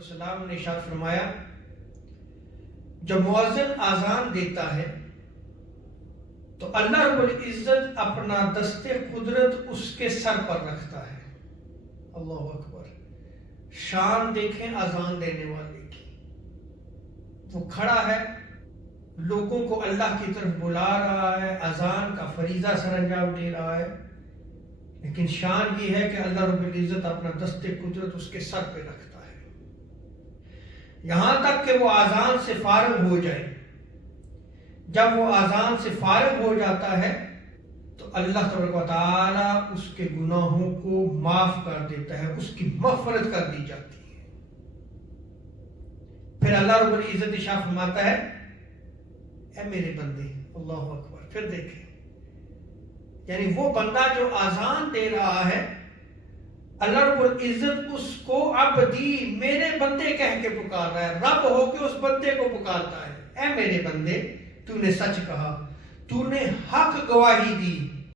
والسلام نے ارشاد فرمایا جب مؤذن اذان دیتا ہے تو اللہ رب العزت اپنا دست قدرت اس کے سر پر رکھتا ہے. اللہ اکبر. شان دیکھیں اذان دینے والے کی. وہ کھڑا ہے، لوگوں کو اللہ کی طرف بلا رہا ہے، اذان کا فریضہ سر انجام دے رہا ہے، لیکن شان یہ ہے کہ اللہ رب العزت اپنا دست قدرت اس کے سر پہ رکھتا ہے یہاں تک کہ وہ اذان سے فارغ ہو جائے. جب وہ اذان سے فارغ ہو جاتا ہے تو اللہ تبارک و تعالیٰ اس کے گناہوں کو معاف کر دیتا ہے، اس کی مغفرت کر دی جاتی ہے. پھر اللہ رب العزت ارشاد فرماتا ہے اے میرے بندے. اللہ اکبر. پھر دیکھیں، یعنی وہ بندہ جو اذان دے رہا ہے، اللہ رب العزت اس کو عبدی، میرے بندے کہہ کے پکار رہا ہے. رب ہو کے اس بندے کو پکارتا ہے اے میرے بندے، تو نے سچ کہا، تو نے حق گواہی دی،